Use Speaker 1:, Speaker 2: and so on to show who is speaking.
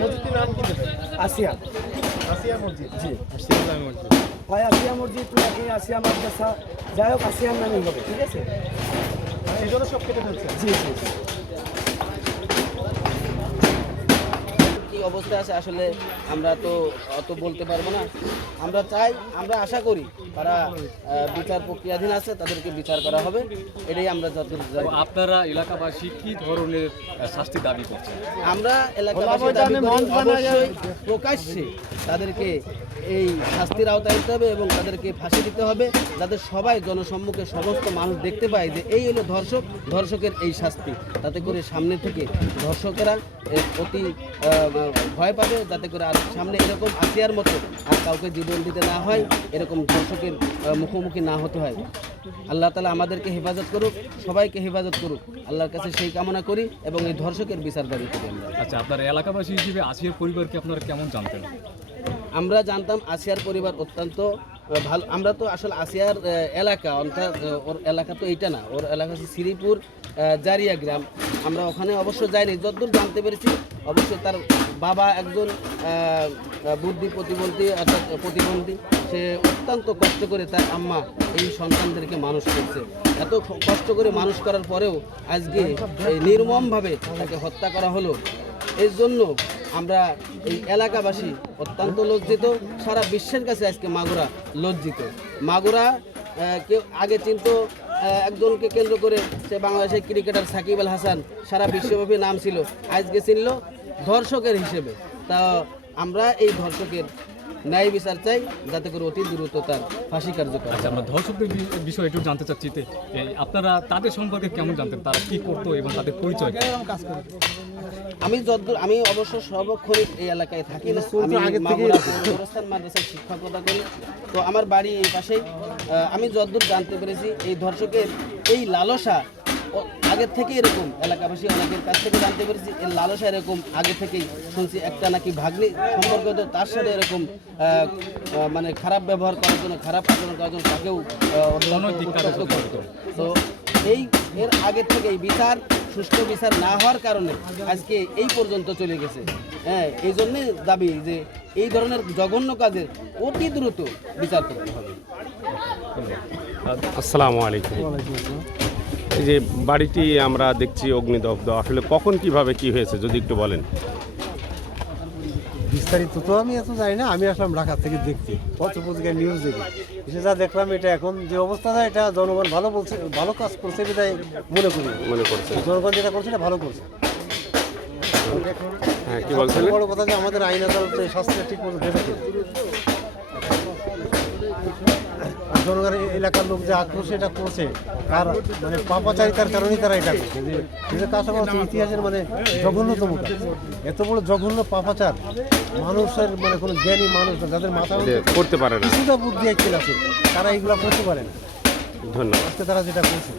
Speaker 1: মসজিদটির নাম কি?
Speaker 2: আসিয়া।
Speaker 1: আসিয়া মসজিদ।
Speaker 2: জি।
Speaker 1: মসজিদ
Speaker 2: হয় আসিয়া মসজিদ নাকি আসিয়া মাদ্রাসা? যাই হোক আসিয়ার নামই হবে ঠিক আছে?
Speaker 1: মানে এই জন্য সব কেটে ফেলছে।
Speaker 2: জি জি জি।
Speaker 3: কি অবস্থা আছে আসলে আমরা তো অত বলতে পারব না। আমরা চাই আমরা আশা করি তারা বিচার প্রক্রিয়াধীন আছে তাদেরকে বিচার করা হবে। এটাই আমরা
Speaker 4: যত আপনারা এলাকাবাসী কি ধরনের শাস্তি দাবি করছেন?
Speaker 3: আমরা এলাকাবাসী প্রকাশ্যে। তাদেরকে এই শাস্তির আওতায় দিতে হবে এবং তাদেরকে ফাঁসি দিতে হবে যাতে সবাই জনসম্মুখে সমস্ত মানুষ দেখতে পায় যে এই হলো ধর্ষক, ধর্ষকের এই শাস্তি। তাতে করে সামনে থেকে ধর্ষকেরা অতি ভয় পাবে, যাতে করে আর সামনে এরকম আসিয়ার মতো আর কাউকে জীবন দিতে না হয়, এরকম ধর্ষকের মুখোমুখি না হতে হয়। আল্লাহ তালা আমাদেরকে হেফাজত করুক, সবাইকে হেফাজত করুক। আল্লাহর কাছে সেই কামনা করি এবং এই ধর্ষকের বিচার দাবি করি
Speaker 4: আচ্ছা আপনার এলাকাবাসী হিসেবে আসিয়ার পরিবারকে আপনারা কেমন জানতেন?
Speaker 3: আমরা জানতাম আসিয়ার পরিবার অত্যন্ত ভালো। আমরা তো আসলে আসিয়ার এলাকা, অর্থাৎ ওর এলাকা তো এইটা না, ওর এলাকা হচ্ছে শ্রীপুর জারিয়া গ্রাম। আমরা ওখানে অবশ্য যাইনি, যতদূর জানতে পেরেছি অবশ্যই তার বাবা একজন বুদ্ধি প্রতিবন্ধী, অর্থাৎ প্রতিবন্ধী। সে অত্যন্ত কষ্ট করে তার আম্মা এই সন্তানদেরকে মানুষ করছে। এত কষ্ট করে মানুষ করার পরেও আজকে নির্মমভাবে তাকে হত্যা করা হলো। এর জন্য আমরা এই এলাকাবাসী অত্যন্ত লজ্জিত, সারা বিশ্বের কাছে আজকে মাগুরা লজ্জিত। মাগুরা কেউ আগে চিনত একজনকে কেন্দ্র করে সে বাংলাদেশের ক্রিকেটার সাকিব আল হাসান সারা বিশ্বব্যাপী নাম ছিল, আজকে চিনল ধর্ষকের হিসেবে। তা আমরা এই ধর্ষকের ন্যায় বিচার চাই যাতে করে অতি দ্রুত তার ফাঁসি কার্যকর
Speaker 4: আচ্ছা আমরা ধর্ষকদের বিষয়ে একটু জানতে চাচ্ছি যে, আপনারা তাদের সম্পর্কে কেমন জানতেন? তারা কি করতো এবং তাদের পরিচয়? কি?
Speaker 3: আমি যতদূর আমি অবশ্য সর্বক্ষণ এই এলাকায় থাকি গোরস্থান মাদ্রাসায় শিক্ষকতা করি। তো আমার বাড়ি এই পাশেই। আমি যতদূর জানতে পেরেছি এই ধর্ষকের এই লালসা আগের থেকে এরকম এলাকাবাসী অনেকের কাছ থেকে জানতে পেরেছি এই লালসা এরকম আগে থেকেই শুনছি একটা নাকি ভাগ্নি সম্পর্ক তার সাথে এরকম মানে খারাপ ব্যবহার করার জন্য খারাপ আচরণ করার জন্য তাকেও তো এই এর আগের থেকে এই বিচার সুষ্ঠু বিচার না হওয়ার কারণে আজকে এই পর্যন্ত চলে গেছে। হ্যাঁ এই জন্যে দাবি যে এই ধরনের জঘন্য কাজের অতি দ্রুত বিচার করতে হবে।
Speaker 5: আসসালামু আলাইকুম। এই যে বাড়িটি আমরা দেখছি অগ্নিদগ্ধ। আসলে কখন কীভাবে কি হয়েছে যদি একটু বলেন।
Speaker 1: বিস্তারিত তো আমি এত জানি না আমি আসলাম ঢাকা থেকে দেখতে। কত পত্রিকার নিউজ দেখি। এসে যা দেখলাম এটা এখন যে অবস্থা অবস্থাটা এটা জনগণ ভালো বলছে ভালো কাজ করছে এটাই মনে করি।
Speaker 5: মনে করছে।
Speaker 1: জনগণ যেটা করছে এটা ভালো করছে।
Speaker 5: হ্যাঁ কি বলছিলেন?
Speaker 1: বড় কথা যে আমাদের আইন আদালত এই শাস্তিটা ঠিক মতো আর জনগণের এলাকার লোক যে আক্রোশ এটা করছে তার মানে পাপাচারিতার কারণেই তারা এটা করছে। যে কাজটা হচ্ছে ইতিহাসের মানে জঘন্যতম কাজ। এত বড় জঘন্য পাপাচার। মানুষের মানে কোনো জ্ঞানী মানুষ যাদের মাথা
Speaker 5: করতে পারে না।
Speaker 1: কিছুটা বুদ্ধি একটি আছে তারা এগুলো করতে পারে না।
Speaker 5: ধন্যবাদ।
Speaker 1: আজকে তারা যেটা করছে।